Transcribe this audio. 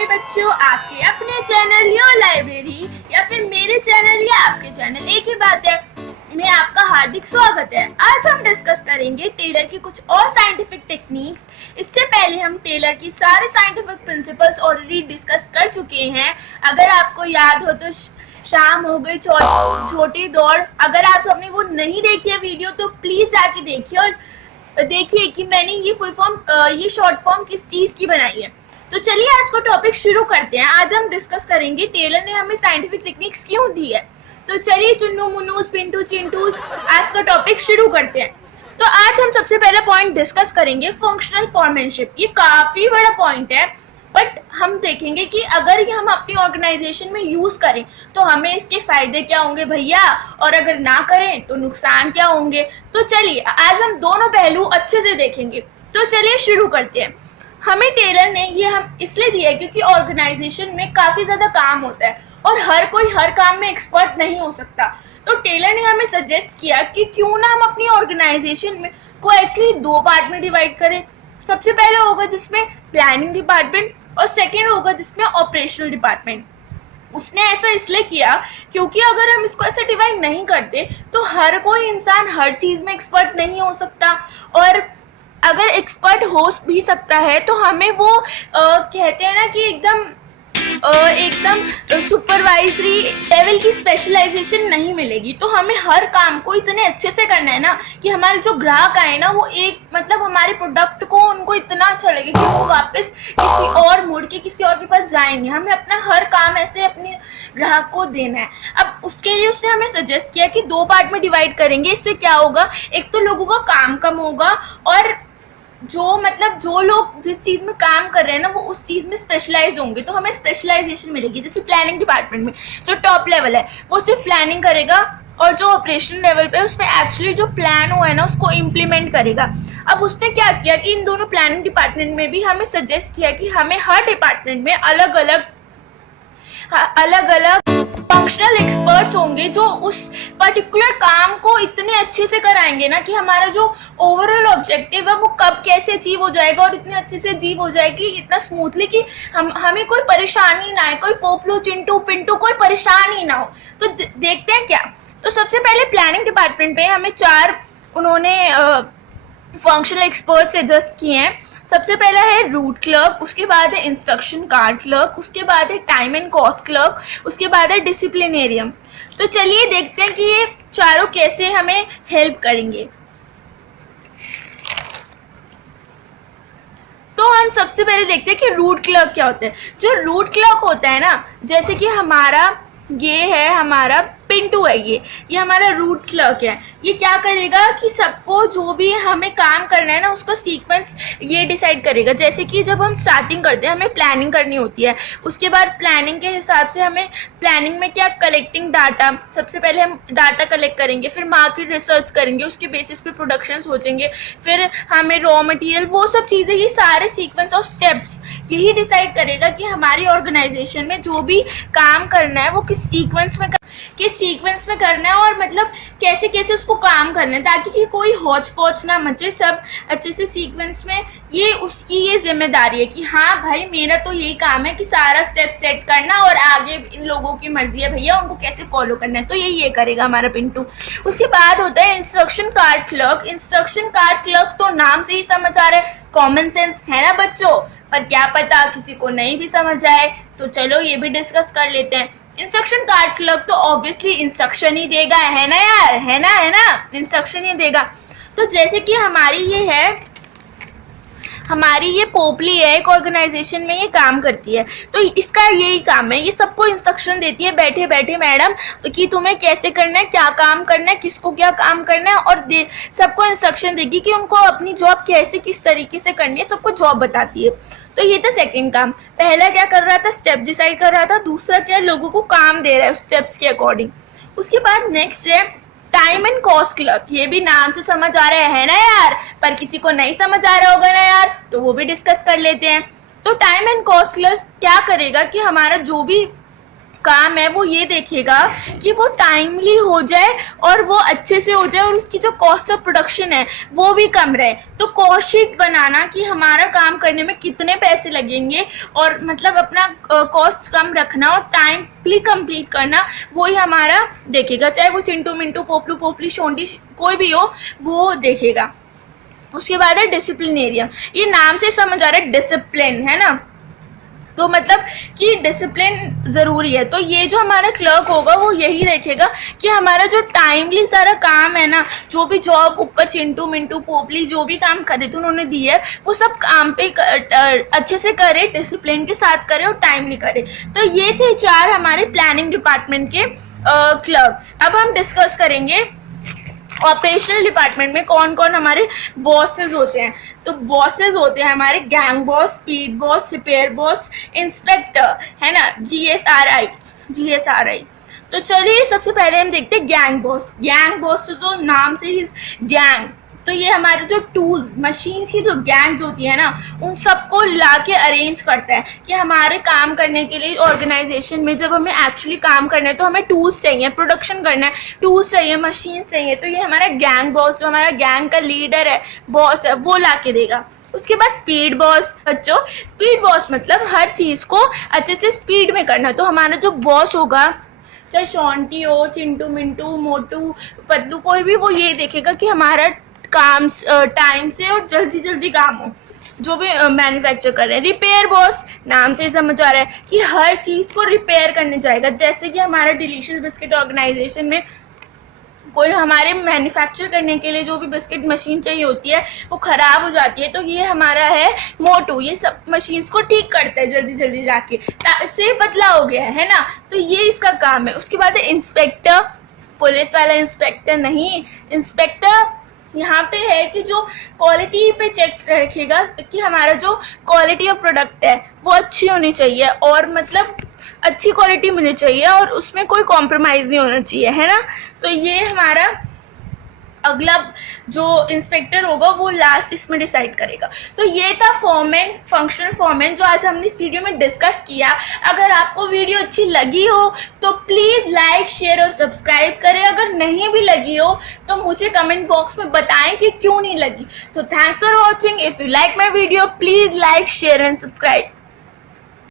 प्यारे बच्चों, आपके अपने चैनल योर लाइब्रेरी या फिर मेरे चैनल या आपके चैनल एक ही बात है में आपका हार्दिक स्वागत है। आज हम डिस्कस करेंगे टेलर की कुछ और साइंटिफिक टेक्निक्स। इससे पहले हम टेलर की सारे साइंटिफिक प्रिंसिपल्स ऑलरेडी डिस्कस कर चुके हैं। अगर आपको याद हो तो शाम हो गई छोटी दौड़, अगर आप सबने वो नहीं देखी है वीडियो तो प्लीज जाके देखिए और देखिए कि मैंने ये फुल फॉर्म ये शॉर्ट फॉर्म किस चीज की बनाई है। तो चलिए आज का टॉपिक शुरू करते हैं। आज हम डिस्कस करेंगे टेलर ने हमें साइंटिफिक टेक्निक्स क्यों दी है। तो चलिए चुन्नू मुन्नूस पिंटू चिंटूस आज का टॉपिक शुरू करते हैं। तो आज हम सबसे पहला पॉइंट डिस्कस करेंगे फंक्शनल फॉर्मेनशिप। ये काफी बड़ा पॉइंट है, बट हम देखेंगे कि अगर ये हम अपनी ऑर्गेनाइजेशन में यूज करें तो हमें इसके फायदे क्या होंगे भैया, और अगर ना करें तो नुकसान क्या होंगे। तो चलिए आज हम दोनों पहलू अच्छे से देखेंगे। तो चलिए शुरू करते हैं। हमें टेलर ने ये हम इसलिए दिया है क्योंकि ऑर्गेनाइजेशन में काफी ज्यादा काम होता है और हर कोई हर काम में एक्सपर्ट नहीं हो सकता। तो टेलर ने हमें सजेस्ट किया कि क्यों ना हम अपनी ऑर्गेनाइजेशन में को एक्चुअली दो पार्ट में डिवाइड करें। सबसे पहले होगा जिसमें प्लानिंग डिपार्टमेंट और सेकेंड होगा जिसमें ऑपरेशनल डिपार्टमेंट। उसने ऐसा इसलिए किया क्योंकि अगर हम इसको ऐसे डिवाइड नहीं करते तो हर कोई इंसान हर चीज में एक्सपर्ट नहीं हो सकता, और अगर एक्सपर्ट हो भी सकता है तो हमें वो कहते हैं ना कि एकदम सुपरवाइजरी लेवल की स्पेशलाइजेशन नहीं मिलेगी। तो हमें हर काम को इतने अच्छे से करना है ना कि हमारे जो ग्राहक आए ना वो एक मतलब हमारे प्रोडक्ट को उनको इतना अच्छा लगे कि वो वापस किसी और मुड़ के किसी और के पास जाएंगे। हमें अपना हर काम ऐसे अपने ग्राहक को देना है। अब उसके लिए उसने हमें सजेस्ट किया कि दो पार्ट में डिवाइड करेंगे। इससे क्या होगा, एक तो लोगों का काम कम होगा और जो लोग जिस चीज में काम कर रहे हैं ना वो उस चीज में स्पेशलाइज होंगे, तो हमें स्पेशलाइजेशन मिलेगी। जैसे प्लानिंग डिपार्टमेंट में जो टॉप लेवल है वो सिर्फ प्लानिंग करेगा और जो ऑपरेशन लेवल पे उसमें एक्चुअली जो प्लान हुआ है ना उसको इम्प्लीमेंट करेगा। अब उसने क्या किया कि इन दोनों प्लानिंग डिपार्टमेंट में भी हमें सजेस्ट किया कि हमें हर डिपार्टमेंट में अलग अलग फंक्शनल एक्सपर्ट्स होंगे जो उस पर्टिकुलर काम को इतने अच्छे से कराएंगे ना कि हमारा जो ओवरऑल ऑब्जेक्टिव है वो कब कैसे अचीव हो जाएगा और इतने अच्छे से अचीव हो जाएगी इतना स्मूथली कि हमें कोई परेशानी ना आए, कोई पोपलो चिंटू पिंटू कोई परेशानी ना हो। तो देखते हैं क्या। तो सबसे पहले प्लानिंग डिपार्टमेंट पे हमें उन्होंने फंक्शनल एक्सपर्ट्स सजेस्ट किए हैं। सबसे पहला है रूट क्लर्क, उसके बाद है इंस्ट्रक्शन कार्ड क्लर्क, उसके बाद है टाइम एंड कॉस्ट क्लर्क, उसके बाद है डिसिप्लिनेरियम। तो चलिए देखते हैं कि ये चारों कैसे हमें हेल्प करेंगे। तो हम सबसे पहले देखते हैं कि रूट क्लर्क क्या होता है। जो रूट क्लर्क होता है ना, जैसे कि हमारा पिंटू है, ये हमारा रूट क्लर्क है। ये क्या करेगा कि सबको जो भी हमें काम करना है ना उसका सीक्वेंस ये डिसाइड करेगा। जैसे कि जब हम स्टार्टिंग करते हैं हमें प्लानिंग करनी होती है, उसके बाद प्लानिंग के हिसाब से हमें प्लानिंग में क्या कलेक्टिंग डाटा, सबसे पहले हम डाटा कलेक्ट करेंगे, फिर मार्केट रिसर्च करेंगे, उसके बेसिस पे प्रोडक्शन सोचेंगे, फिर हमें रॉ मटेरियल, वो सब चीज़ें, ये सारे सीक्वेंस ऑफ स्टेप्स यही डिसाइड करेगा कि हमारी ऑर्गेनाइजेशन में जो भी काम करना है वो किस सीक्वेंस में करना है और मतलब कैसे कैसे उसको काम करना है, ताकि कि कोई हौच पौच ना मचे, सब अच्छे से सीक्वेंस में। ये उसकी ये जिम्मेदारी है कि हाँ भाई मेरा तो यही काम है कि सारा स्टेप सेट करना और आगे इन लोगों की मर्जी है भैया उनको कैसे फॉलो करना है, तो ये करेगा हमारा पिंटू। उसके बाद होता है instruction card clerk. Instruction card clerk तो नाम से ही समझ आ रहा है, कॉमन सेंस है ना बच्चों, पर क्या पता किसी को नहीं भी समझ आए, तो चलो ये भी डिस्कस कर लेते हैं। इंस्ट्रक्शन कार्ड क्लर्क तो ऑब्वियसली इंस्ट्रक्शन ही देगा, है ना यार, है ना इंस्ट्रक्शन ही देगा। तो जैसे कि हमारी ये पोपली है, एक ऑर्गेनाइजेशन में ये काम करती है, तो इसका यही काम है, ये सबको इंस्ट्रक्शन देती है बैठे बैठे मैडम कि तुम्हें कैसे करना है, क्या काम करना है, किसको क्या काम करना है, और सबको इंस्ट्रक्शन देगी कि उनको अपनी जॉब कैसे किस तरीके से करनी है, सबको जॉब बताती है। तो ये था सेकंड काम। पहला क्या कर रहा था, स्टेप डिसाइड कर रहा था, दूसरा क्या लोगों को काम दे रहा है उस स्टेप्स के अकॉर्डिंग। उसके बाद नेक्स्ट है टाइम एंड कॉस्ट क्लर्क। ये भी नाम से समझ आ रहा है ना यार, पर किसी को नहीं समझ आ रहा होगा ना यार, तो वो भी डिस्कस कर लेते हैं। तो टाइम एंड कॉस्ट क्लर्क क्या करेगा कि हमारा जो भी काम है वो ये देखेगा कि वो टाइमली हो जाए और वो अच्छे से हो जाए और उसकी जो कॉस्ट ऑफ प्रोडक्शन है वो भी कम रहे। तो कॉस्ट शीट बनाना कि हमारा काम करने में कितने पैसे लगेंगे और मतलब अपना कॉस्ट कम रखना और टाइमली कंप्लीट करना, वही हमारा देखेगा, चाहे वो चिंटू मिंटू पोपलू पोपली शोंडी कोई भी हो वो देखेगा। उसके बाद है डिसिप्लिनेरियम। ये नाम से समझ आ रहा है डिसिप्लिन है ना, तो मतलब कि डिसिप्लिन ज़रूरी है। तो ये जो हमारा क्लर्क होगा वो यही देखेगा कि हमारा जो टाइमली सारा काम है ना, जो भी जॉब ऊपर चिंटू मिंटू पोपली जो भी काम करे थे उन्होंने दिए है वो सब काम पे अच्छे से करे, डिसिप्लिन के साथ करे और टाइमली करे। तो ये थे 4 हमारे प्लानिंग डिपार्टमेंट के क्लर्क्स। अब हम डिस्कस करेंगे ऑपरेशनल डिपार्टमेंट में कौन कौन हमारे बॉसेस होते हैं। तो बॉसेस होते हैं हमारे gang boss, speed boss, repair boss, inspector है ना, जीएसआरआई। तो चलिए सबसे पहले हम देखते हैं गैंग बॉस। गैंग बॉस तो नाम से ही गैंग, तो ये हमारे जो टूल्स मशीन्स की जो गैंग्स होती है ना उन सबको ला के अरेंज करता है कि हमारे काम करने के लिए ऑर्गेनाइजेशन में जब हमें एक्चुअली काम करना है तो हमें टूल्स चाहिए, प्रोडक्शन करना है, टूल्स चाहिए, मशीन चाहिए। तो ये हमारा गैंग बॉस, जो हमारा गैंग का लीडर है, बॉस है, वो ला के देगा। उसके बाद स्पीड बॉस। बच्चों स्पीड बॉस मतलब हर चीज़ को अच्छे से स्पीड में करना। तो हमारा जो बॉस होगा, चाहे शॉन्टी हो, चिंटू मिंटू मोटू पतलू कोई भी, वो ये देखेगा कि हमारा काम टाइम से और जल्दी जल्दी काम हो, जो भी मैन्युफैक्चर कर रहे हैं। रिपेयर बॉस नाम से समझ आ रहा है कि हर चीज़ को रिपेयर करने जाएगा। जैसे कि हमारा डिलीशियस बिस्किट ऑर्गेनाइजेशन में कोई हमारे मैन्युफैक्चर करने के लिए जो भी बिस्किट मशीन चाहिए होती है वो ख़राब हो जाती है, तो ये हमारा है मोटू, ये सब मशीन्स को ठीक करता है जल्दी जल्दी जाके, इससे पतला हो गया है ना, तो ये इसका काम है। उसके बाद है इंस्पेक्टर। पुलिस वाला इंस्पेक्टर नहीं, इंस्पेक्टर यहाँ पे है कि जो क्वालिटी पे चेक रखेगा कि हमारा जो क्वालिटी ऑफ प्रोडक्ट है वो अच्छी होनी चाहिए और मतलब अच्छी क्वालिटी मिलनी चाहिए और उसमें कोई कॉम्प्रोमाइज़ नहीं होना चाहिए, है ना। तो ये हमारा अगला जो इंस्पेक्टर होगा वो लास्ट इसमें डिसाइड करेगा। तो ये था फॉरमैन, फंक्शनल फॉरमैन, जो आज हमने इस वीडियो में डिस्कस किया। अगर आपको वीडियो अच्छी लगी हो तो प्लीज़ लाइक शेयर और सब्सक्राइब करें। अगर नहीं भी लगी हो तो मुझे कमेंट बॉक्स में बताएं कि क्यों नहीं लगी। तो thanks for watching. If you like my video please like share and subscribe.